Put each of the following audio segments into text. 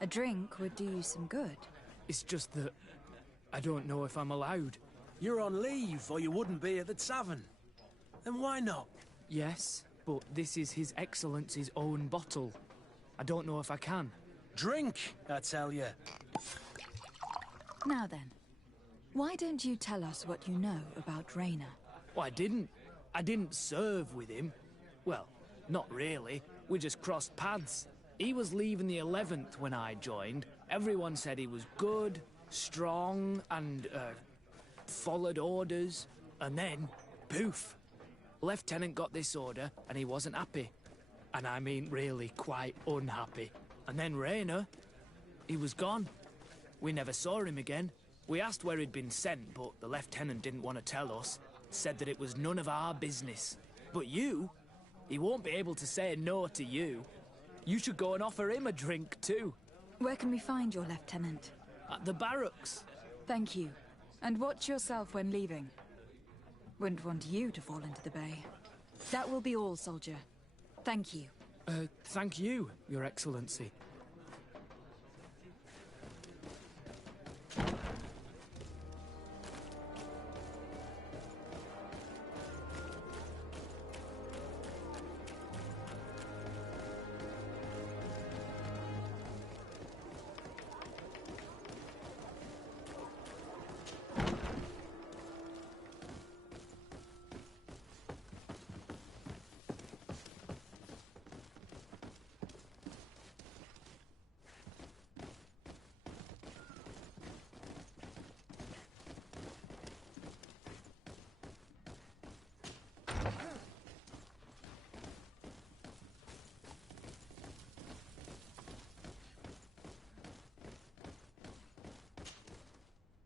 A drink would do you some good. It's just that I don't know if I'm allowed. You're on leave, or you wouldn't be at the tavern. Then why not? Yes, but this is His Excellency's own bottle. I don't know if I can. Drink, I tell you. Now then, why don't you tell us what you know about Raynor? Well, I didn't serve with him. Well, not really. We just crossed paths. He was leaving the 11th when I joined. Everyone said he was good, strong, and, followed orders. And then, poof. Lieutenant got this order, and he wasn't happy. And I mean really quite unhappy. And then Raynor, he was gone. We never saw him again. We asked where he'd been sent, but the lieutenant didn't want to tell us. Said that it was none of our business. But you, he won't be able to say no to you. You should go and offer him a drink too. Where can we find your lieutenant? At the barracks. Thank you. And watch yourself when leaving. Wouldn't want you to fall into the bay. That will be all, soldier. Thank you. Thank you, Your Excellency.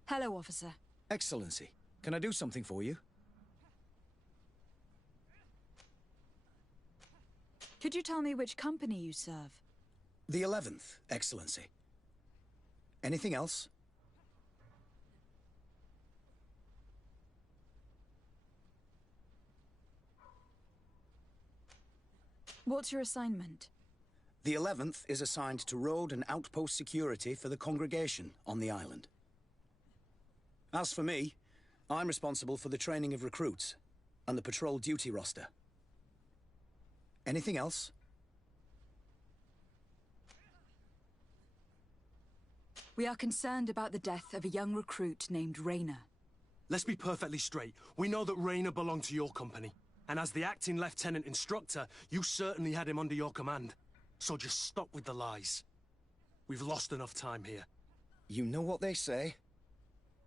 Hello, officer. Excellency, can I do something for you? Could you tell me which company you serve? The 11th, Excellency. Anything else? What's your assignment? The 11th is assigned to road and outpost security for the congregation on the island. As for me, I'm responsible for the training of recruits and the patrol duty roster. Anything else? We are concerned about the death of a young recruit named Raynor. Let's be perfectly straight. We know that Raynor belonged to your company. And as the acting lieutenant instructor, you certainly had him under your command. So just stop with the lies. We've lost enough time here. You know what they say?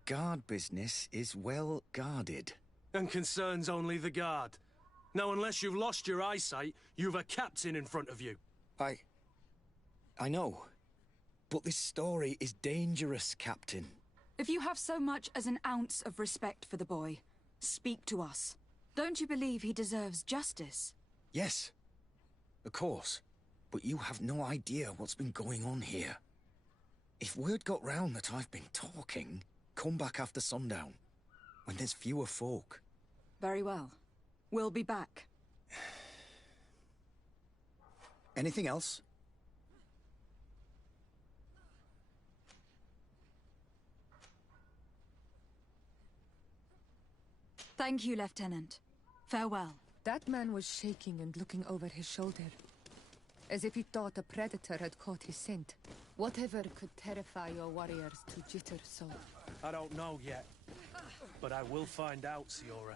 Guard business is well guarded. And concerns only the guard. Now, unless you've lost your eyesight, you've a captain in front of you. I know. But this story is dangerous, Captain. If you have so much as an ounce of respect for the boy, speak to us. Don't you believe he deserves justice? Yes, of course. But you have no idea what's been going on here. If word got round that I've been talking, come back after sundown, when there's fewer folk. Very well. We'll be back. Anything else? Thank you, Lieutenant. Farewell. That man was shaking and looking over his shoulder, as if he thought a predator had caught his scent. Whatever could terrify your warriors to jitter so? I don't know yet, but I will find out, Siora.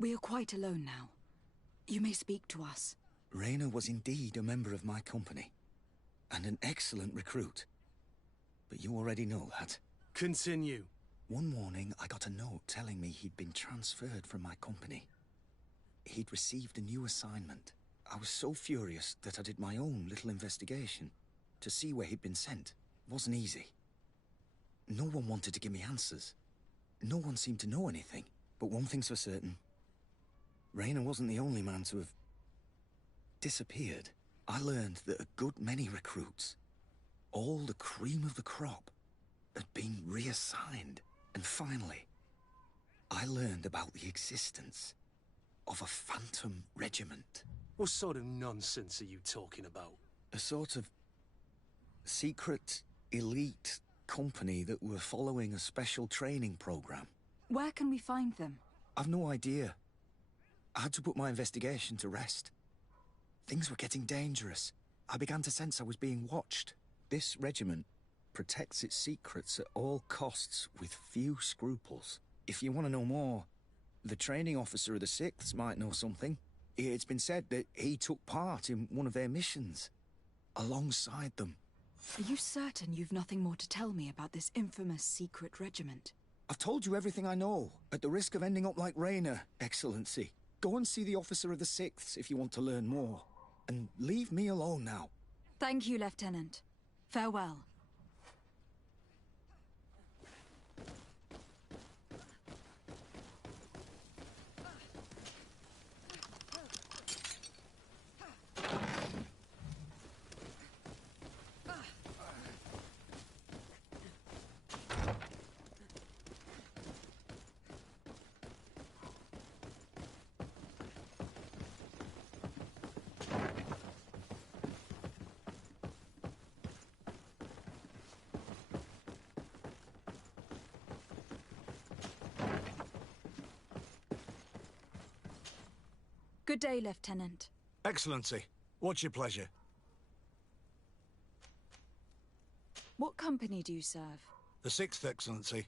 We are quite alone now. You may speak to us. Raina was indeed a member of my company, and an excellent recruit. But you already know that. Continue. One morning, I got a note telling me he'd been transferred from my company. He'd received a new assignment. I was so furious that I did my own little investigation to see where he'd been sent. It wasn't easy. No one wanted to give me answers. No one seemed to know anything. But one thing's for certain. Raina wasn't the only man to have disappeared. I learned that a good many recruits, all the cream of the crop, had been reassigned. And finally, I learned about the existence of a phantom regiment. What sort of nonsense are you talking about? A sort of secret, elite company that were following a special training program. Where can we find them? I've no idea. I had to put my investigation to rest. Things were getting dangerous. I began to sense I was being watched. This regiment protects its secrets at all costs with few scruples. If you want to know more, the training officer of the 6th might know something. It's been said that he took part in one of their missions, alongside them. Are you certain you've nothing more to tell me about this infamous secret regiment? I've told you everything I know, at the risk of ending up like Raina, Excellency. Go and see the officer of the 6th if you want to learn more. And leave me alone now. Thank you, Lieutenant. Farewell. Good day, Lieutenant. Excellency, what's your pleasure? What company do you serve? The 6th, Excellency.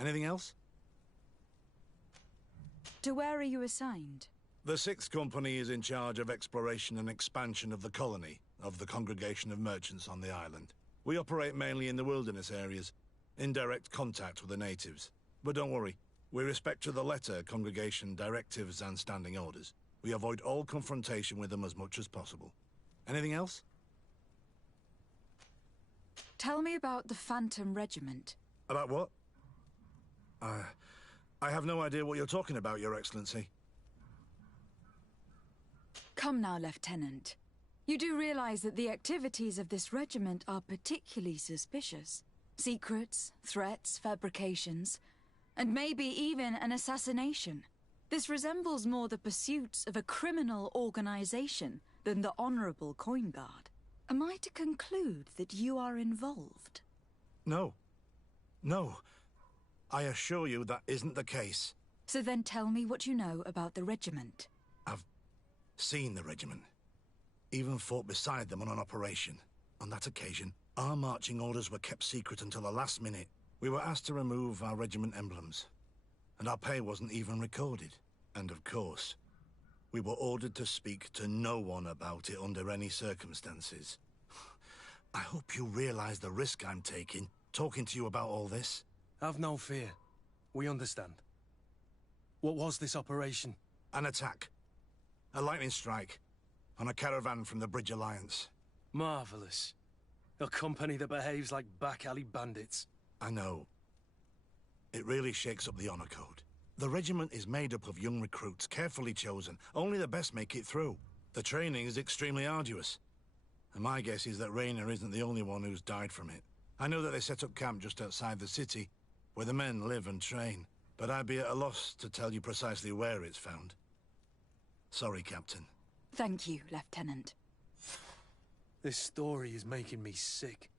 Anything else? To where are you assigned? The 6th Company is in charge of exploration and expansion of the colony of the Congregation of Merchants on the island. We operate mainly in the wilderness areas, in direct contact with the natives. But don't worry, we respect to the letter Congregation directives and standing orders. We avoid all confrontation with them as much as possible. Anything else? Tell me about the Phantom Regiment. About what? I have no idea what you're talking about, Your Excellency. Come now, Lieutenant. You do realize that the activities of this regiment are particularly suspicious. Secrets, threats, fabrications, and maybe even an assassination. This resembles more the pursuits of a criminal organization than the honorable coin guard. Am I to conclude that you are involved? No. No. I assure you that isn't the case. So then tell me what you know about the regiment. I've seen the regiment. Even fought beside them on an operation. On that occasion, our marching orders were kept secret until the last minute. We were asked to remove our regiment emblems. And our pay wasn't even recorded. And of course, we were ordered to speak to no one about it under any circumstances. I hope you realize the risk I'm taking, talking to you about all this. Have no fear. We understand. What was this operation? An attack. A lightning strike. On a caravan from the Bridge Alliance. Marvelous. A company that behaves like back-alley bandits. I know. It really shakes up the honor code. The regiment is made up of young recruits, carefully chosen. Only the best make it through. The training is extremely arduous. And my guess is that Raina isn't the only one who's died from it. I know that they set up camp just outside the city, where the men live and train, but I'd be at a loss to tell you precisely where it's found. Sorry, Captain. Thank you, Lieutenant. This story is making me sick.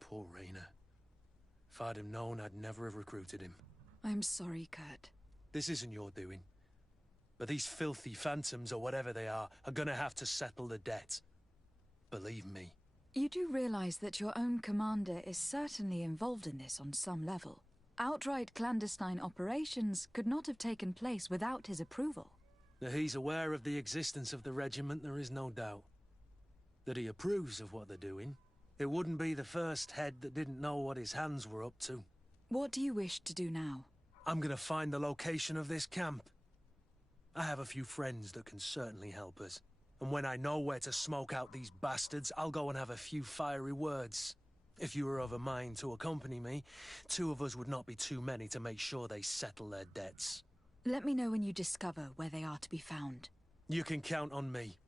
Poor Rainer. If I'd have known, I'd never have recruited him. I'm sorry, Kurt. This isn't your doing. But these filthy phantoms, or whatever they are gonna have to settle the debt. Believe me. You do realize that your own commander is certainly involved in this on some level. Outright clandestine operations could not have taken place without his approval. That he's aware of the existence of the regiment, there is no doubt. That he approves of what they're doing. It wouldn't be the first head that didn't know what his hands were up to. What do you wish to do now? I'm gonna find the location of this camp. I have a few friends that can certainly help us. And when I know where to smoke out these bastards, I'll go and have a few fiery words. If you were of a mind to accompany me, 2 of us would not be too many to make sure they settle their debts. Let me know when you discover where they are to be found. You can count on me.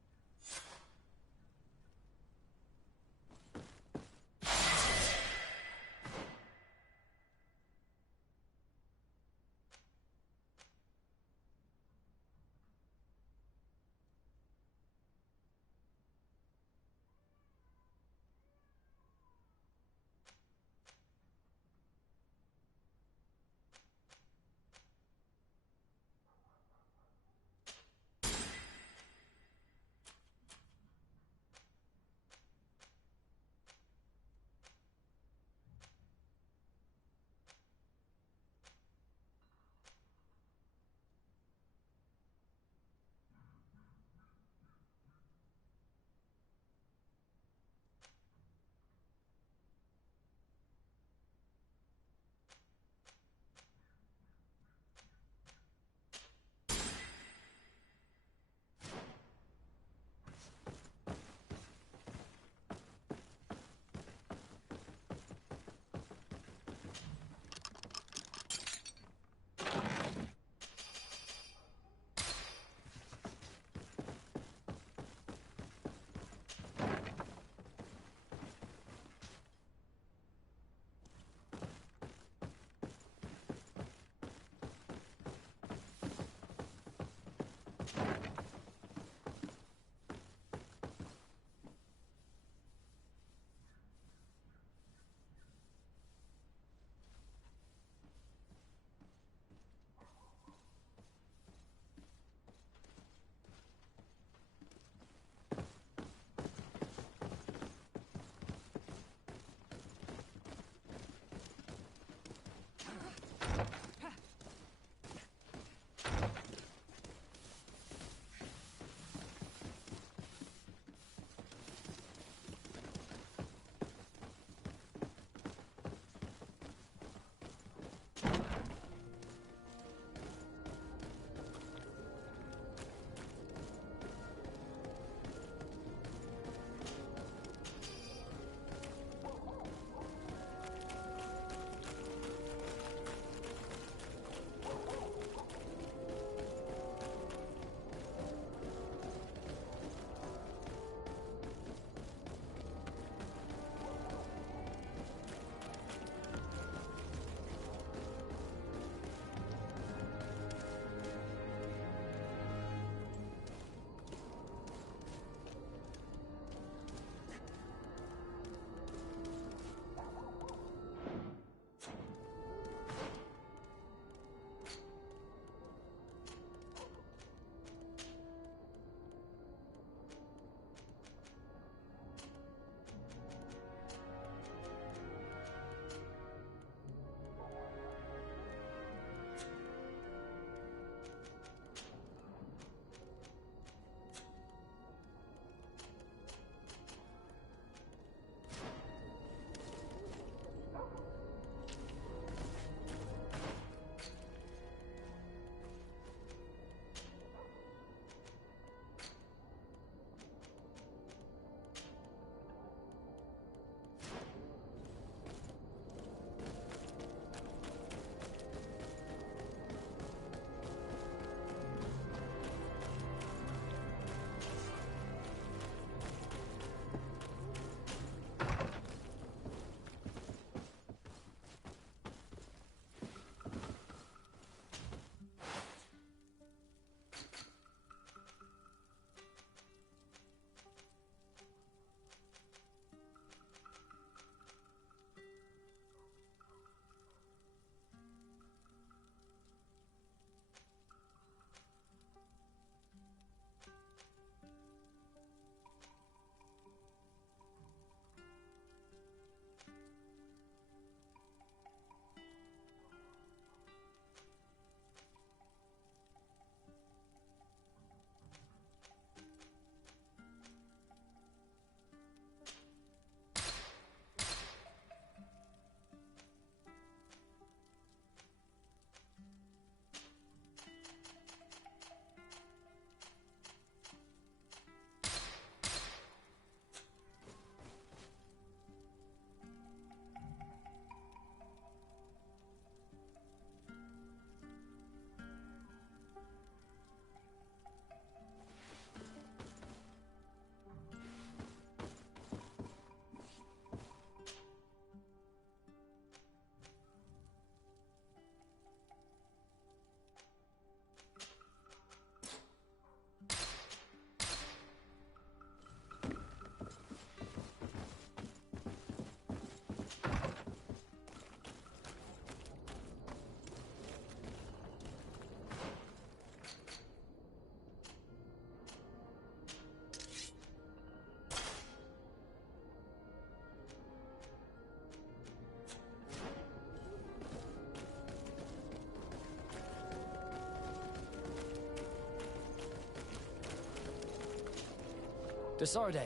Desarde,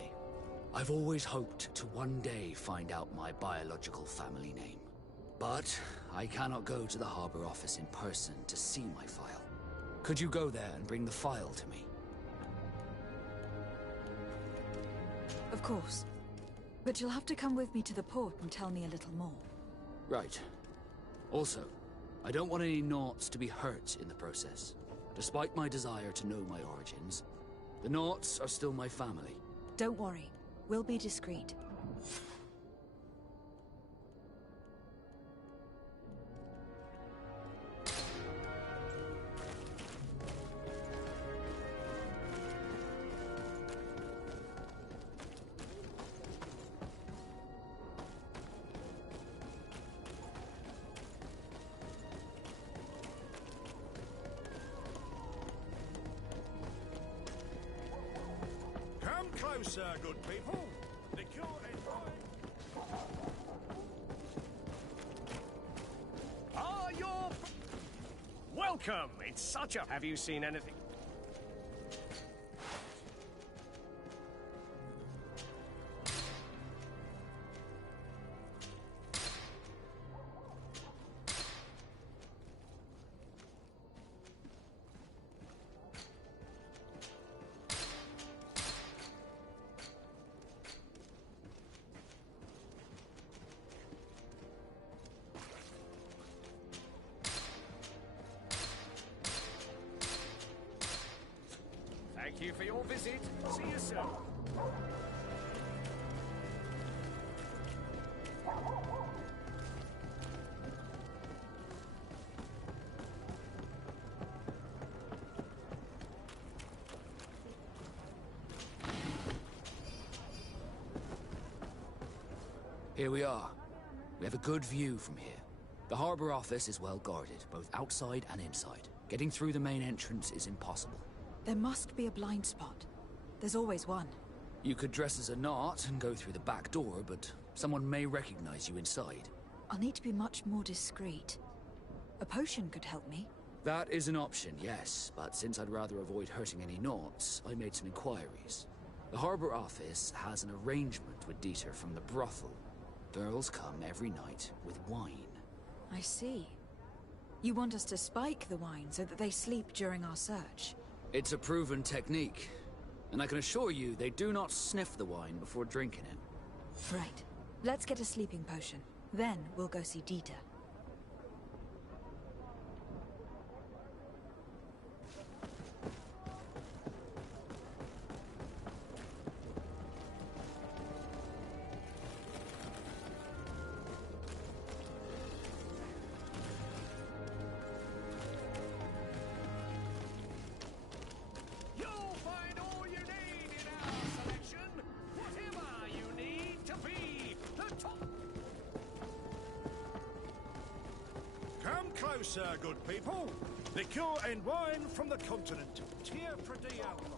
I've always hoped to one day find out my biological family name. But I cannot go to the harbor office in person to see my file. Could you go there and bring the file to me? Of course. But you'll have to come with me to the port and tell me a little more. Right. Also, I don't want any Naughts to be hurt in the process. Despite my desire to know my origins, the Naughts are still my family. Don't worry. We'll be discreet. Come closer, good people. The cure is Ah, you're... Welcome! It's such a... Have you seen anything? Thank you for your visit. See you soon. Here we are. We have a good view from here. The harbor office is well guarded, both outside and inside. Getting through the main entrance is impossible. There must be a blind spot. There's always one. You could dress as a Naut and go through the back door, but someone may recognize you inside. I'll need to be much more discreet. A potion could help me. That is an option, yes, but since I'd rather avoid hurting any Nauts, I made some inquiries. The harbor office has an arrangement with Dieter from the brothel. Girls come every night with wine. I see. You want us to spike the wine so that they sleep during our search? It's a proven technique, and I can assure you they do not sniff the wine before drinking it. Right. Let's get a sleeping potion. Then we'll go see Dieter. Closer, good people. Liqueur and wine from the continent. Tier for D alcohol.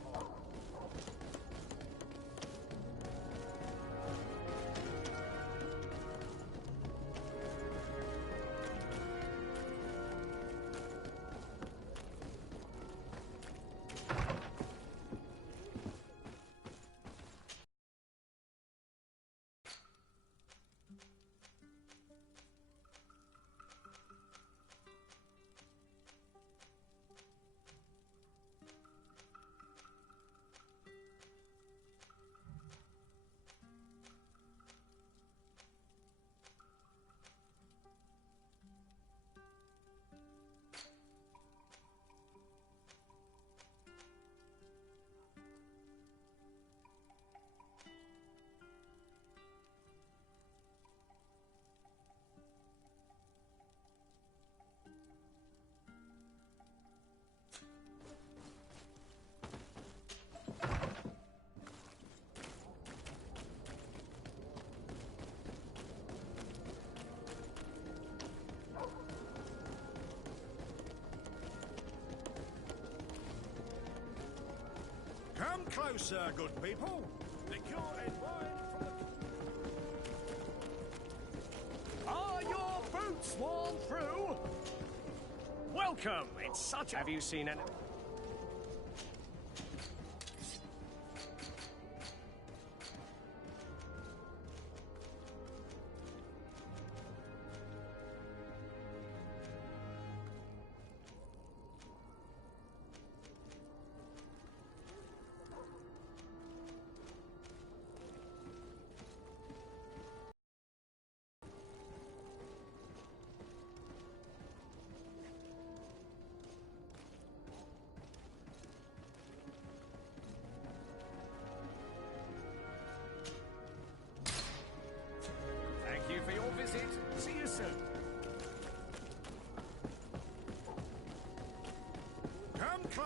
Come closer, good people. Liqueur and wine from the... Are your boots worn through? Welcome! It's such a... Have you seen any...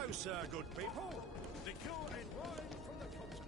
closer, good people. Liqueur and wine from the continent.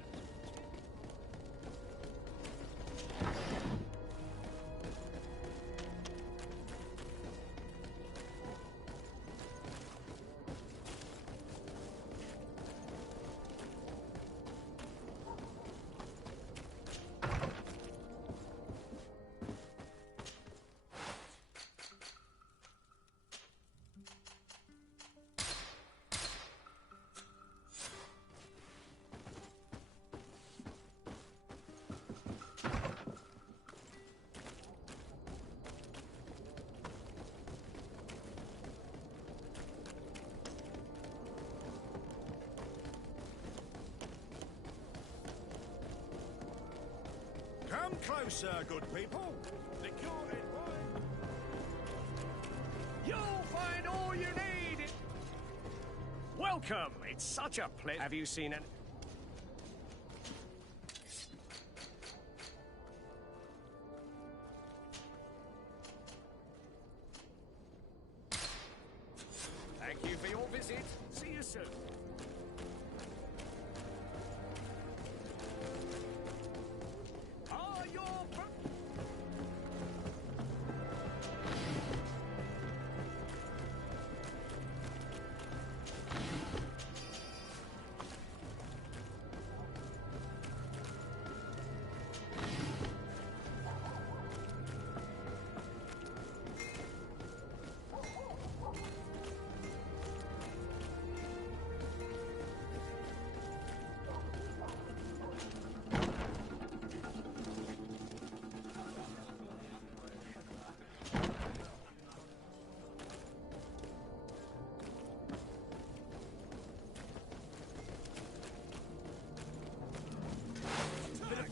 Come closer, good people. Liqueur and wine. You'll find all you need. Welcome. It's such a pleasure. Have you seen an... Thank you for your visit. See you soon. Are your...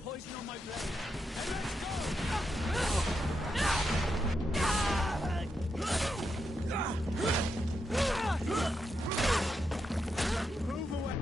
Poison on my blade. And let's go! Move away.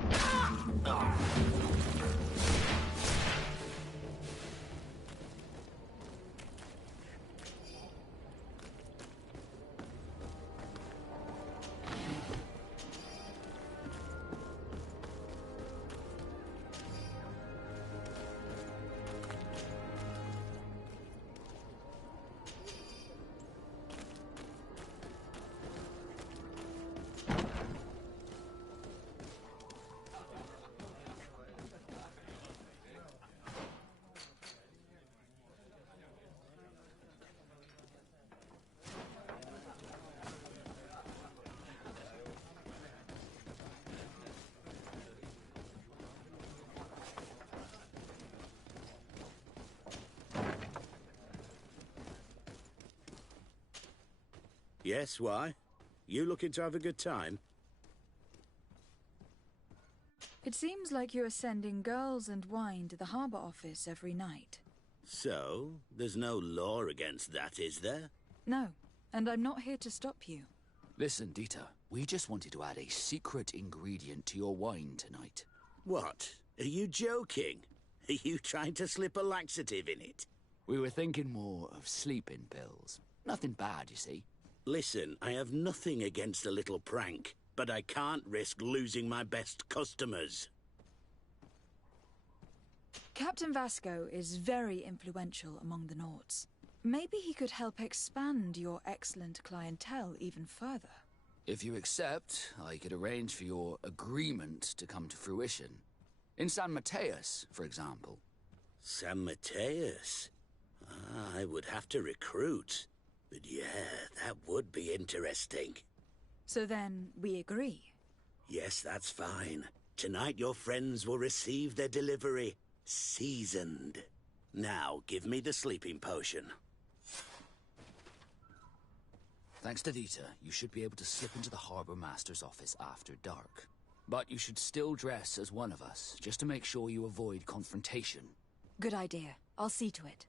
Yes, why? You looking to have a good time? It seems like you are sending girls and wine to the harbour office every night. So, there's no law against that, is there? No, and I'm not here to stop you. Listen, Dieter, we just wanted to add a secret ingredient to your wine tonight. What? Are you joking? Are you trying to slip a laxative in it? We were thinking more of sleeping pills. Nothing bad, you see. Listen, I have nothing against a little prank, but I can't risk losing my best customers. Captain Vasco is very influential among the Nords. Maybe he could help expand your excellent clientele even further. If you accept, I could arrange for your agreement to come to fruition. In San Mateus, for example. San Mateus? I would have to recruit. But yeah, that would be interesting. So then, we agree? Yes, that's fine. Tonight your friends will receive their delivery. Seasoned. Now, give me the sleeping potion. Thanks to Dieter, you should be able to slip into the Harbour Master's office after dark. But you should still dress as one of us, just to make sure you avoid confrontation. Good idea. I'll see to it.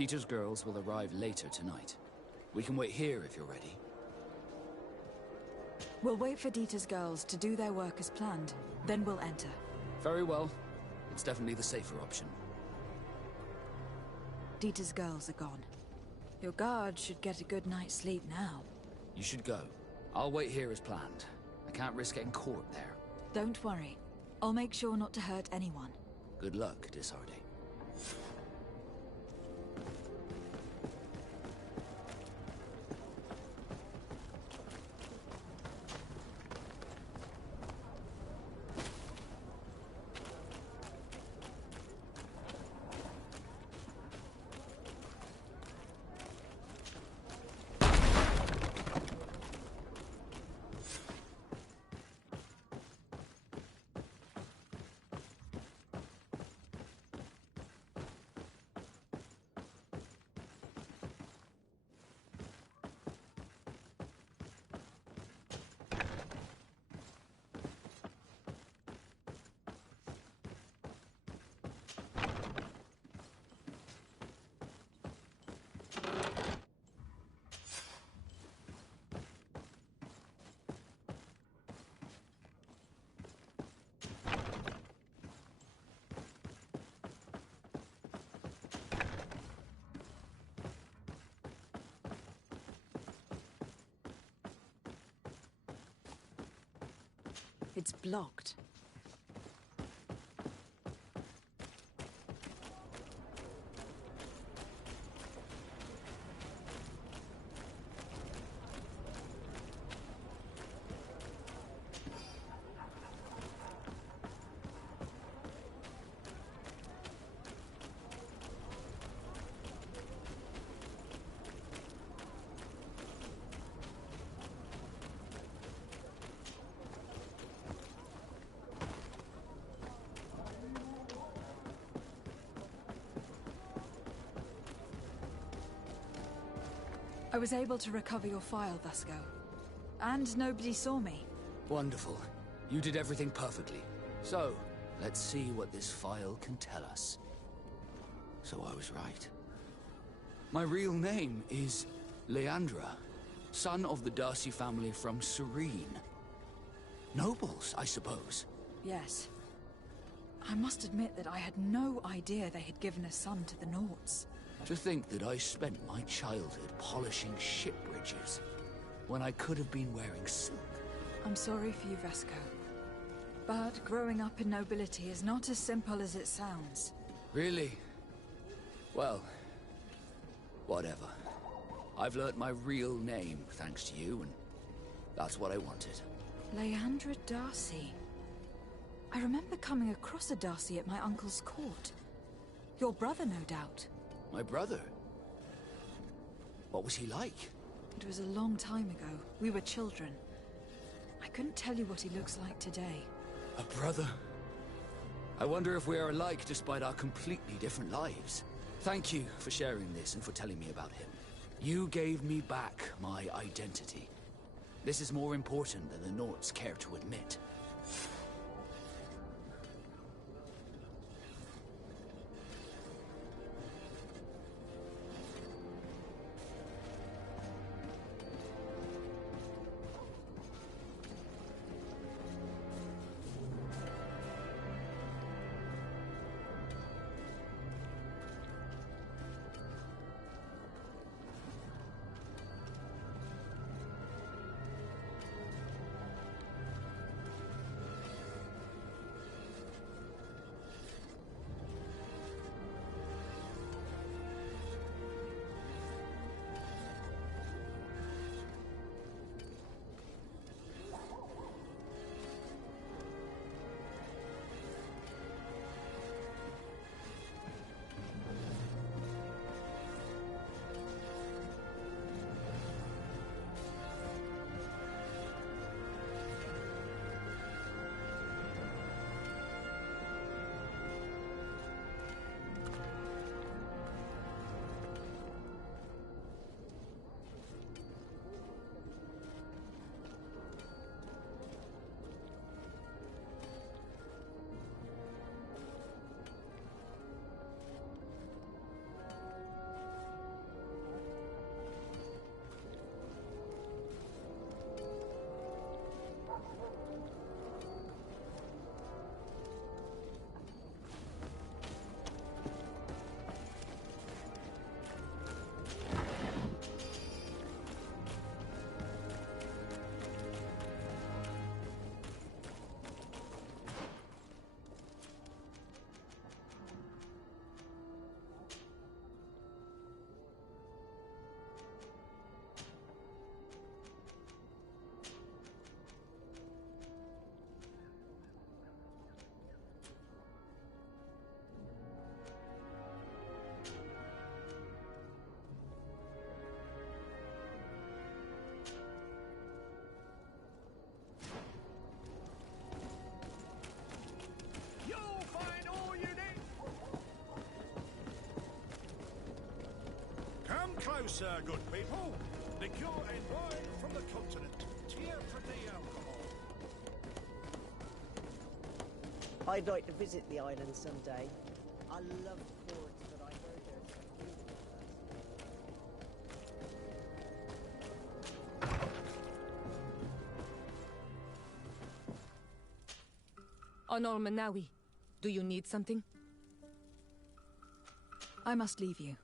Dieter's girls will arrive later tonight. We can wait here if you're ready. We'll wait for Dieter's girls to do their work as planned, then we'll enter. Very well. It's definitely the safer option. Dieter's girls are gone. Your guard should get a good night's sleep now. You should go. I'll wait here as planned. I can't risk getting caught there. Don't worry. I'll make sure not to hurt anyone. Good luck, Dishardy. It's blocked. I was able to recover your file, Vasco. And nobody saw me. Wonderful. You did everything perfectly. So, let's see what this file can tell us. So I was right. My real name is Leandra, son of the Darcy family from Serene. Nobles, I suppose. Yes. I must admit that I had no idea they had given a son to the Nauts. To think that I spent my childhood polishing ship bridges, when I could have been wearing silk. I'm sorry for you, Vasco. But growing up in nobility is not as simple as it sounds. Really? Well, whatever. I've learnt my real name, thanks to you, and that's what I wanted. Leandra Darcy. I remember coming across a Darcy at my uncle's court. Your brother, no doubt. My brother? What was he like? It was a long time ago. We were children. I couldn't tell you what he looks like today. A brother? I wonder if we are alike despite our completely different lives. Thank you for sharing this and for telling me about him. You gave me back my identity. This is more important than the Nauts care to admit. sir, good people. Liqueur and wine from the continent. Tier for the alcohol. I'd like to visit the island someday. I love ports, but I heard there's some beautiful places. Honor Manawi, do you need something? I must leave you.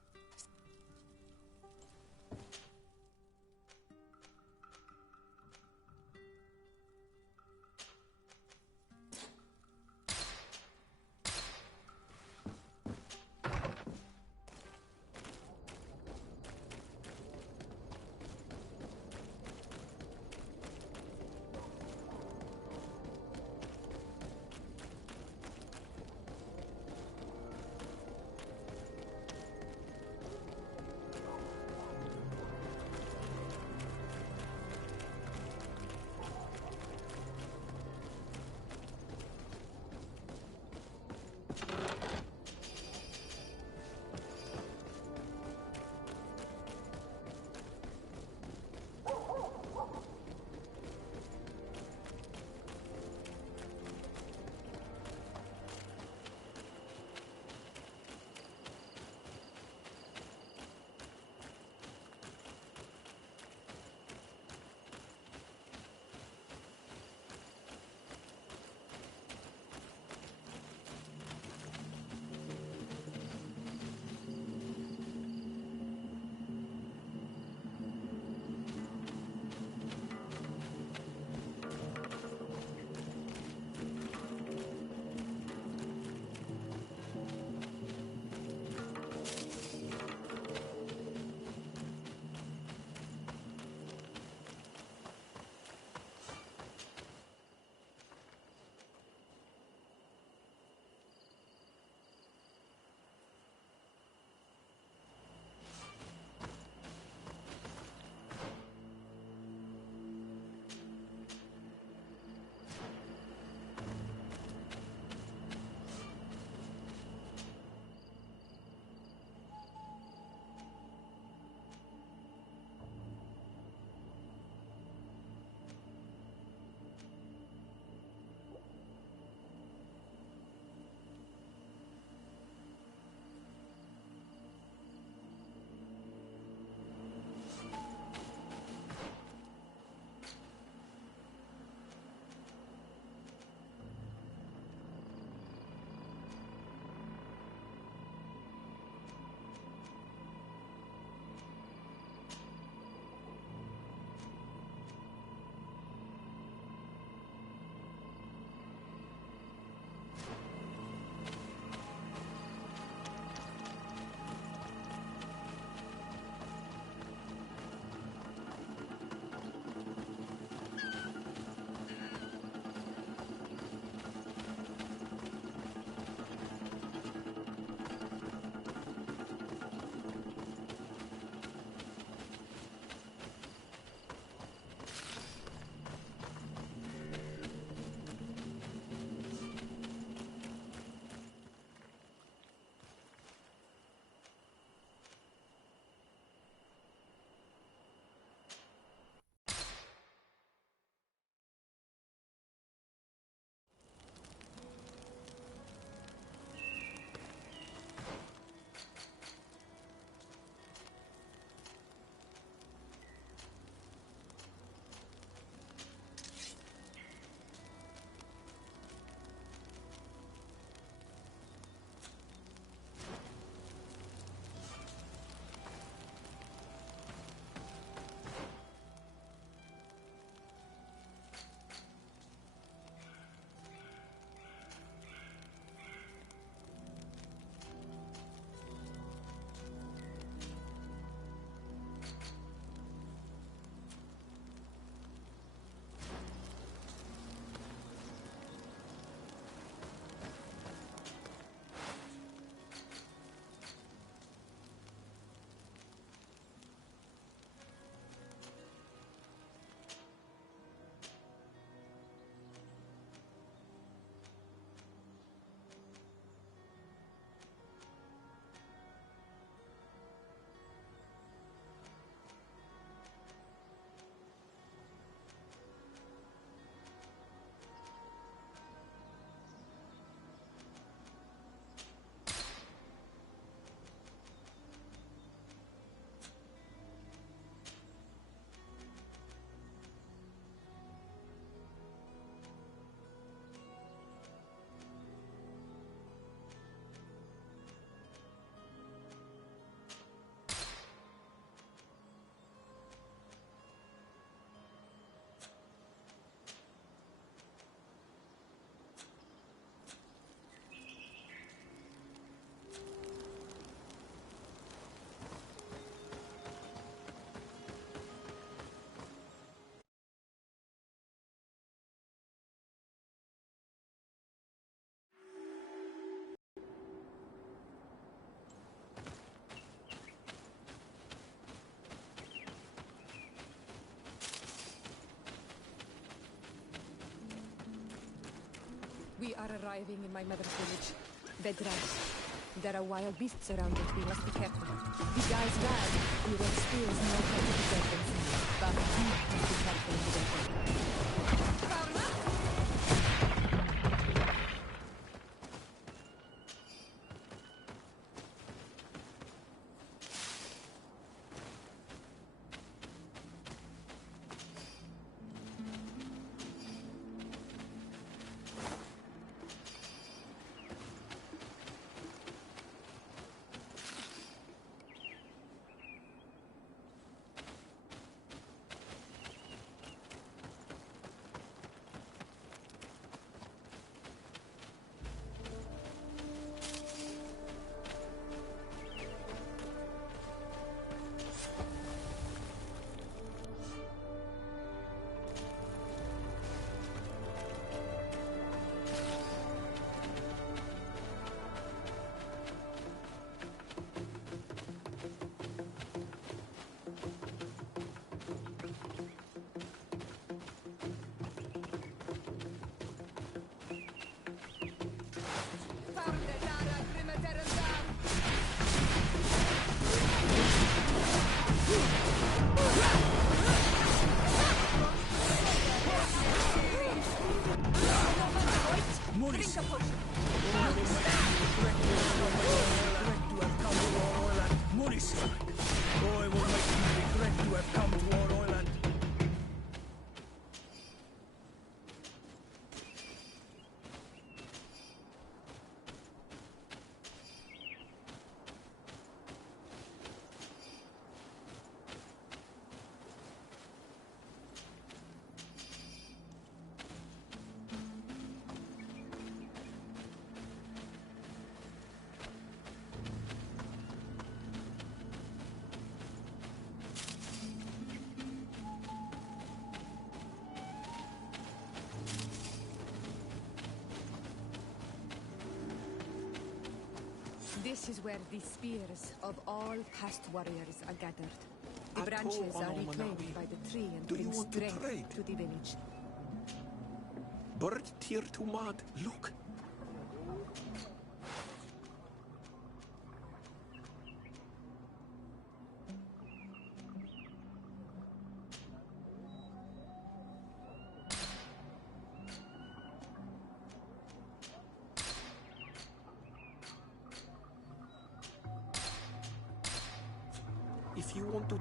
We are arriving in my mother's village. Bed rest. There are wild beasts around it. We must be careful. The guys ran. We will spears no better to defend themselves. But we must be careful in the desert. This is where the spears of all past warriors are gathered. The branches are reclaimed by the tree and bring strength to the village. Bird tier to mud, look. If you want to